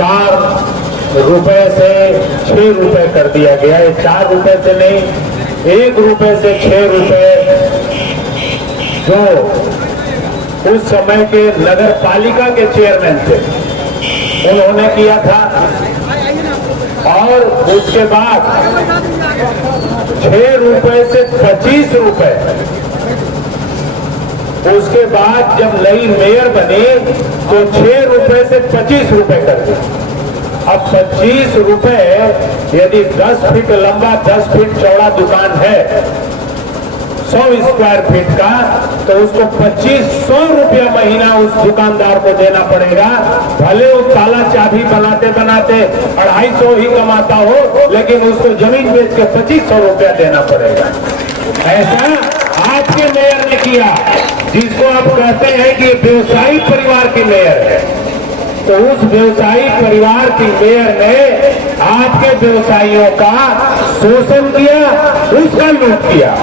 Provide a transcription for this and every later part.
4 रुपए से 6 रुपए कर दिया गया है। 4 रुपए से नहीं, 1 रुपए से 6 रुपए जो उस समय के नगर पालिका के चेयरमैन थे उन्होंने किया था। और उसके बाद 6 रुपए से 25 रुपए, उसके बाद जब नई मेयर बनी तो 6 रुपए से 25 रुपए कर दी। अब 25 रुपए, यदि 10 फीट लंबा 10 फीट चौड़ा दुकान है 100 स्क्वायर फीट का, तो उसको 2500 रुपया महीना उस दुकानदार को देना पड़ेगा। भले वो ताला चाबी बनाते बनाते 250 ही कमाता हो, लेकिन उसको जमीन बेच के 2500 रुपया देना पड़ेगा। ऐसा आपके मेयर ने किया, जिसको आप कहते हैं कि व्यवसायी परिवार की मेयर है। तो उस व्यवसायी परिवार की मेयर ने आपके व्यवसायियों का शोषण किया, उसका लूट किया।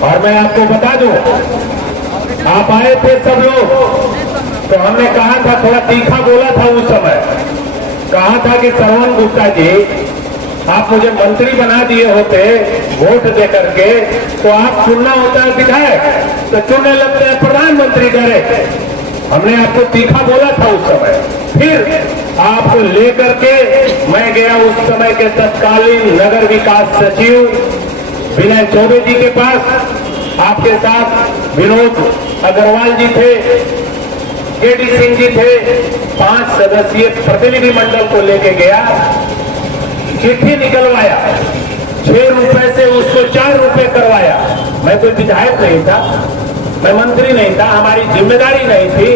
और मैं आपको बता दूं, आप आए थे सब लोग, तो हमने कहा था, थोड़ा तीखा बोला था उस समय, कहा था कि श्रवण गुप्ता जी आप मुझे मंत्री बना दिए होते वोट दे करके, तो आप चुनना होता है विधायक, तो चुनने लगते हैं प्रधानमंत्री डायरेक्ट। हमने आपको तीखा बोला था उस समय। फिर आपको लेकर के मैं गया उस समय के तत्कालीन नगर विकास सचिव विनय चौबे जी के पास। आपके साथ विनोद अग्रवाल जी थे, केडी सिंह जी थे। 5 सदस्यीय प्रतिनिधि मंडल को लेके गया, चिट्ठी निकलवाया, 6 रुपए से उसको 4 रुपए करवाया। मैं कोई विधायक नहीं था, मैं मंत्री नहीं था, हमारी जिम्मेदारी नहीं थी,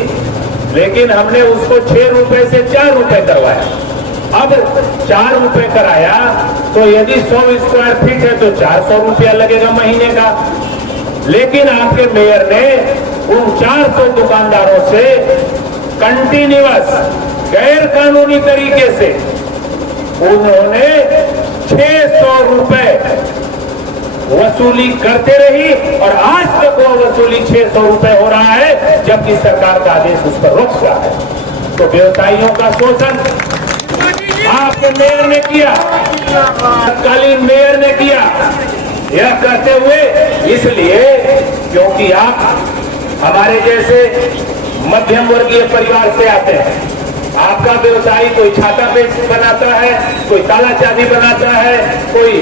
लेकिन हमने उसको 6 रुपए से 4 रुपए करवाया। अब 4 रुपए कराया तो यदि 100 स्क्वायर फीट है तो 400 रुपया लगेगा महीने का। लेकिन आपके मेयर ने उन 400 दुकानदारों से कंटिन्यूअस गैर कानूनी तरीके से उन्होंने 600 रुपए वसूली करते रही, और आज तक वो वसूली 600 रुपए हो रहा है, जबकि सरकार का आदेश उस पर रोक रहा है। तो व्यवसायियों का शोषण आपके मेयर ने किया, तत्कालीन मेयर ने किया। यह करते हुए इसलिए क्योंकि आप हमारे जैसे मध्यम वर्गीय परिवार से आते हैं। आपका व्यवसायी कोई छाता बनाता है, कोई ताला चाबी बनाता है, कोई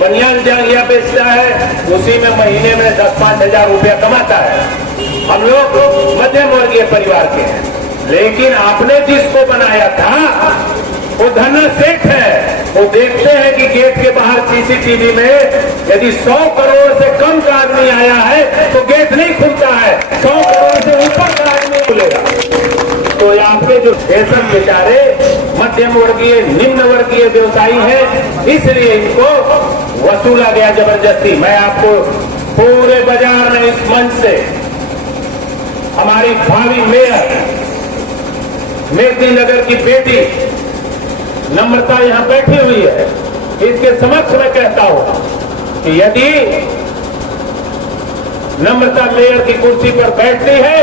बनियान जांघिया बेचता है, उसी में महीने में 10-5 हजार रुपया कमाता है। हम लोग मध्यम वर्गीय परिवार के हैं, लेकिन आपने जिसको बनाया था वो धना सेठ है। वो देखते हैं कि गेट के बाहर सीसीटीवी में यदि 100 करोड़ से कम का आदमी आया है तो गेट नहीं खुलता है, 100 करोड़ से ऊपर का आदमी खुलेगा। तो आपके जो ऐसा बेचारे मध्यम वर्गीय निम्न वर्गीय व्यवसायी हैं, इसलिए इनको वसूला गया जबरदस्ती। मैं आपको पूरे बाजार में इस मंच से हमारी भावी मेयर मेदिनी नगर की बेटी नम्रता यहां बैठी हुई है, इसके समक्ष मैं कहता हूं कि यदि नम्रता मेयर की कुर्सी पर बैठती है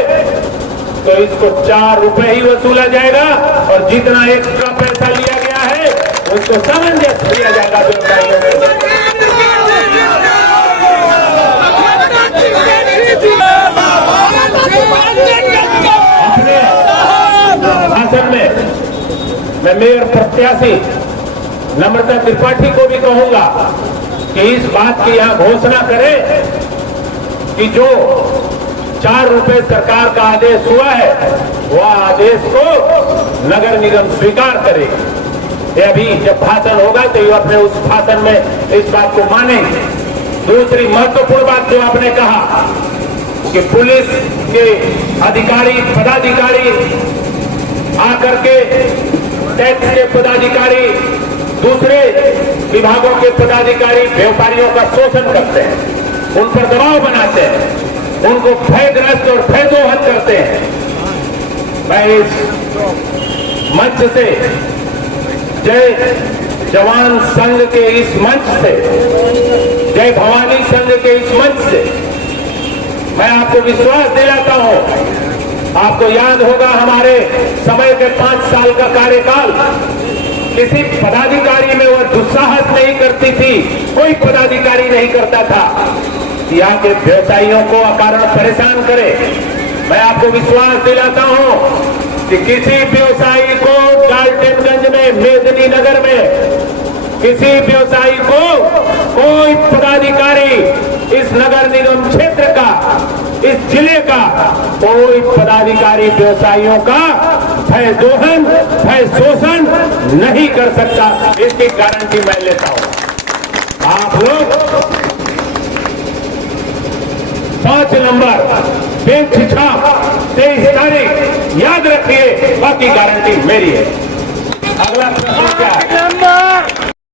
तो इसको 4 रुपए ही वसूला जाएगा, और जितना एक्स्ट्रा पैसा लिया गया है उसको सामंजस्य दिया जाएगा व्यवसायियों में। अपने भाषण में मैं मेयर प्रत्याशी नम्रता त्रिपाठी को भी कहूंगा कि इस बात की यहां घोषणा करें कि जो 4 रुपए सरकार का आदेश हुआ है, वह आदेश को नगर निगम स्वीकार करे। ये अभी जब भाषण होगा तो ये अपने उस भाषण में इस बात को मानेंगे। दूसरी महत्वपूर्ण बात जो आपने कहा कि पुलिस के अधिकारी पदाधिकारी आकर के टैक्स के पदाधिकारी, दूसरे विभागों के पदाधिकारी व्यापारियों का शोषण करते हैं, उन पर दबाव बनाते हैं, उनको भयग्रस्त और भयदोहत करते हैं। मैं इस मंच से जय जवान संघ के इस मंच से, जय भवानी संघ के इस मंच से मैं आपको विश्वास दिलाता हूं। आपको याद होगा हमारे समय के 5 साल का कार्यकाल, किसी पदाधिकारी में वह दुस्साहस नहीं करती थी, कोई पदाधिकारी नहीं करता था यहाँ के व्यवसायियों को अकारण परेशान करे। मैं आपको विश्वास दिलाता हूं कि किसी व्यवसायी को डाल्टनगंज में, मेदिनी नगर में किसी व्यवसायी को कोई पदाधिकारी, इस नगर निगम क्षेत्र का, इस जिले का कोई पदाधिकारी व्यवसायियों का भय दोहन, भय शोषण नहीं कर सकता, इसकी गारंटी मैं लेता हूं। आप लोग 5 नंबर बेंच छाप 23 तारीख याद रखिए, बाकी गारंटी मेरी है। अगला